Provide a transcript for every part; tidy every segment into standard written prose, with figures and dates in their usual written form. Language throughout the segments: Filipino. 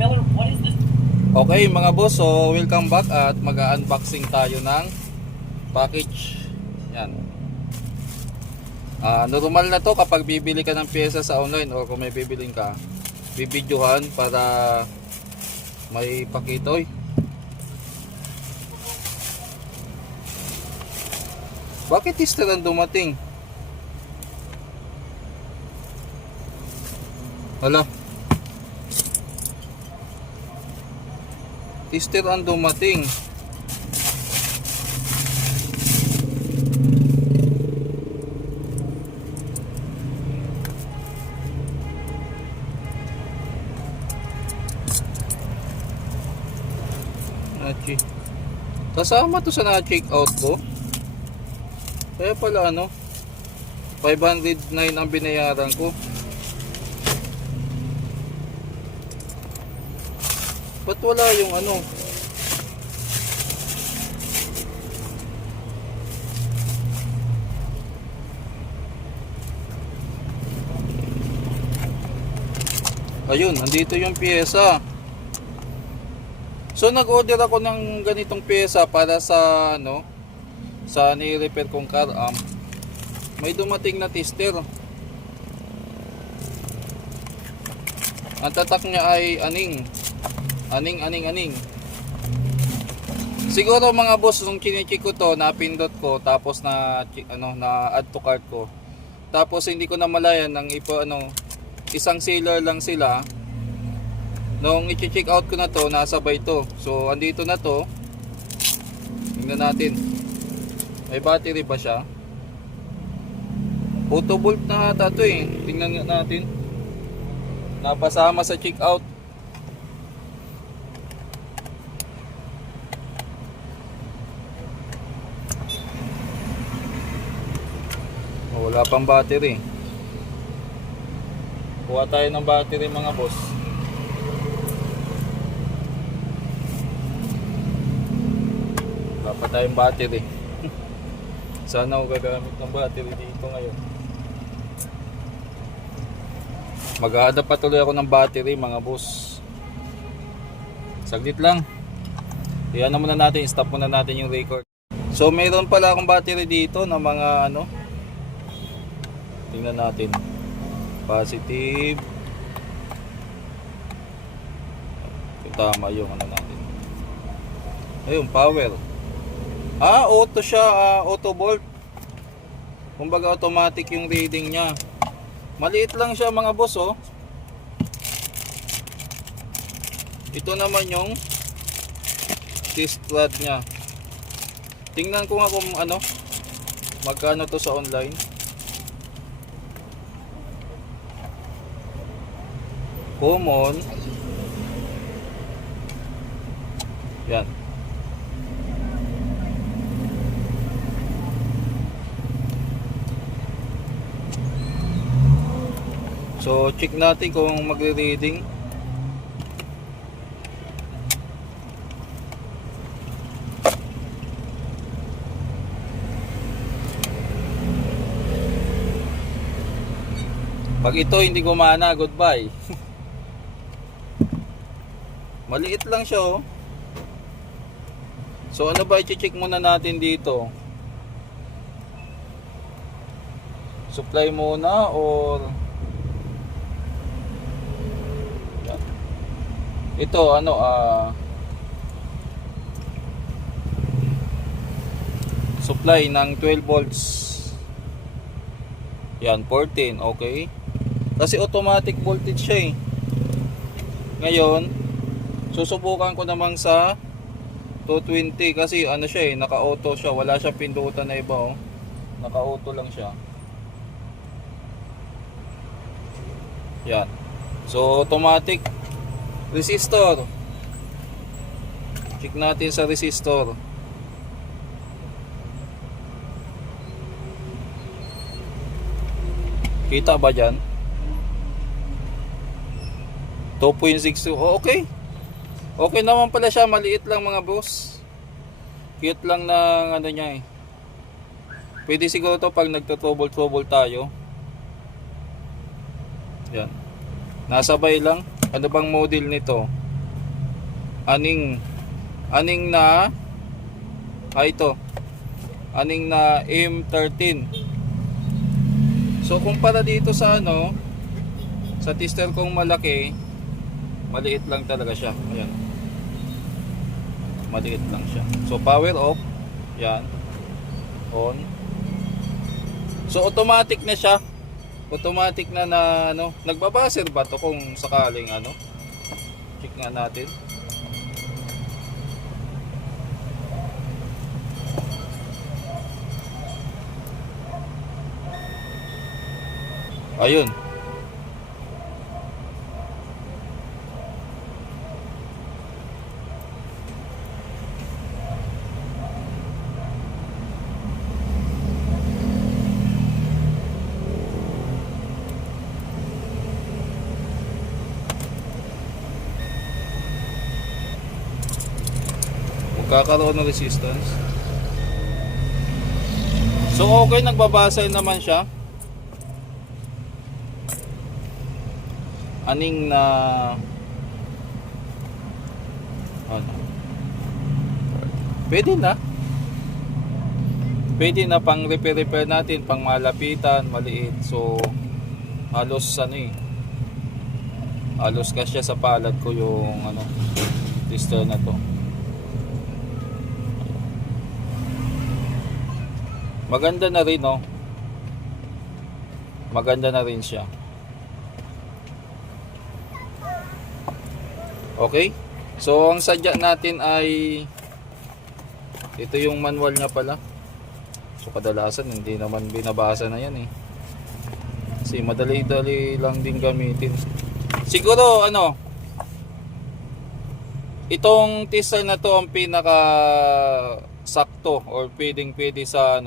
Okay mga boss, so welcome back at mag-unboxing tayo ng package. Yan. Normal na to kapag bibili ka ng pyesa sa online o kung may bibiling ka, bibidyohan para may pakitoy. Bakit tester ang dumating? Hala. Tester ang dumating. Kasama to sa na-check out ko. Kaya pala 509 ang binayaran ko. Ba't wala yung Ayun, nandito yung pyesa. So nag-order ako ng ganitong pyesa para sa sa ni-repair kong car amp. May dumating na tester. Ang tatak niya ay aning. Siguro mga boss, nung chine-check ko to, napindot ko, tapos na add to cart ko. Tapos hindi ko na malayan ng isang sealer lang sila. Nung i-check out ko na to, nasabay to. So andito na to. Tingnan natin. May battery pa siya. Auto bolt na ata to eh. Tingnan natin. Napasama sa check out. Wala pang battery. Kuha tayo ng battery mga boss. Wala pa tayong battery. Sana ako gagamit ng battery dito ngayon. Mag-a-adapt pa tuloy ako ng battery mga boss. Saglit lang. Iyan na muna natin, stop muna natin yung record. So mayroon pala akong battery dito na mga tingnan natin. Positive. Tama yung natin. Ayun, power. Auto siya, auto volt. Kumbaga automatic yung reading niya. Maliit lang siya mga boss oh. Ito naman yung test rod niya. Tingnan ko nga kung magkano to sa online. Common. Yan. So check natin kung magre-reading. Pag ito hindi gumana, goodbye. Maliit lang siya oh. So ano ba i-check muna natin dito? Supply muna or ito supply ng 12 volts. Yan, 14, okay. Kasi automatic voltage siya eh. Ngayon susubukan ko namang sa 220 kasi siya eh, naka-auto siya, wala siyang pindutan na iba oh. Naka-auto lang siya. Yan. So automatic resistor. Check natin sa resistor. Kita ba dyan? 2.62. Oh, okay. Okay naman pala siya, maliit lang mga boss. Cute lang ng niya eh. Pwede siguro to pag nagto-trouble tayo. Yan. Nasabay lang. Ano bang model nito? aning na ito, aning na M13. So kumpara dito sa sa tester kong malaki, maliit lang talaga siya. Ayan, maliit lang siya. So power off, yan, on. So automatic na siya. Automatic na nagbabaser ba to kung sakaling check nga natin. Ayun. Magkakaroon ng resistance. So okay, nagbabasay naman siya. Aning na pwede na pang repair natin, pang malapitan, maliit. So halos halos kasya sa palad ko yung tester na to. Maganda na rin, maganda na rin siya. Okay, so ang sadya natin ay ito, yung manual niya pala. So kadalasan hindi naman binabasa na yan kasi madali-dali lang din gamitin. Siguro itong tester na to ang pinaka sakto or pwede sa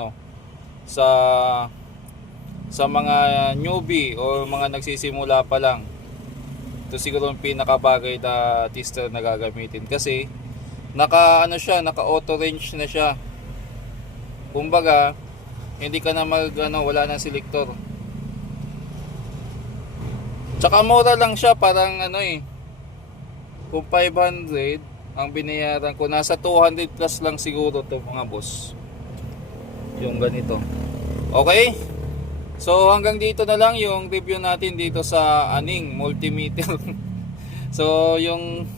mga newbie or mga nagsisimula pa lang. Ito siguro ang pinakabagay na tester na gagamitin kasi naka auto range na siya. Kumbaga hindi ka na wala nang selector. Tsaka mura lang siya, parang kung 500 ang binayaran ko, nasa 200 plus lang siguro to mga boss, yung ganito. Okay, so hanggang dito na lang yung review natin dito sa Aneng multimeter. So yung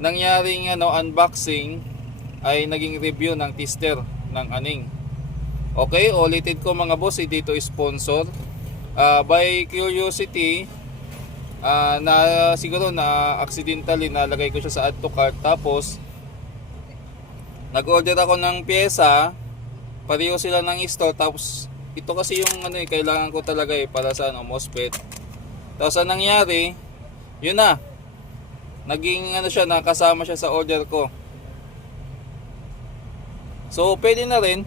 nangyaring unboxing ay naging review ng tester ng Aneng. Okay, ulitin ko mga boss, dito sponsor by Curiosity. Siguro na accidentally nalagay ko siya sa add to cart, tapos nag-order ako ng pyesa, pareho sila ng store, tapos ito kasi yung kailangan ko talaga para sa MOSFET. Tapos ang nangyari, yun na, naging nakasama siya sa order ko. So pwede na rin